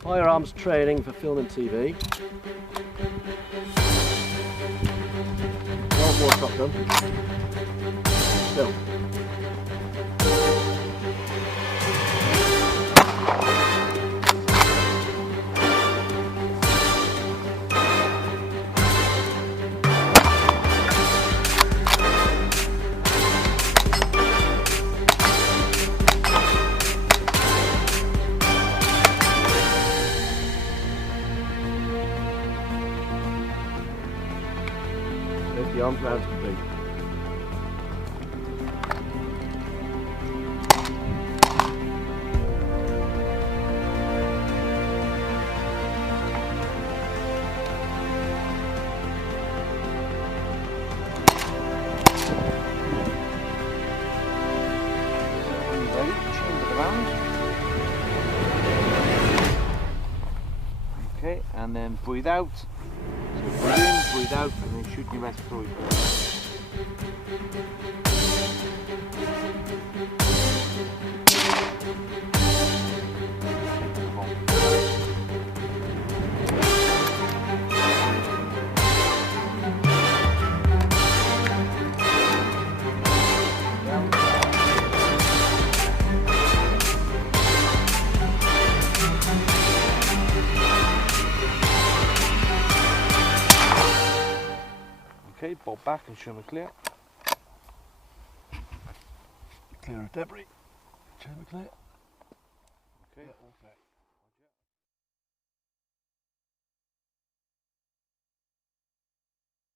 Firearms training for film and TV. World War Top Gun. Still. The arms round complete. When you're ready, change it around. Okay, and then breathe out. So breathe in, breathe out, and then shoot your respiratory breath. Okay, bob back and show me clear. Clear of debris. Chamber clear. Okay.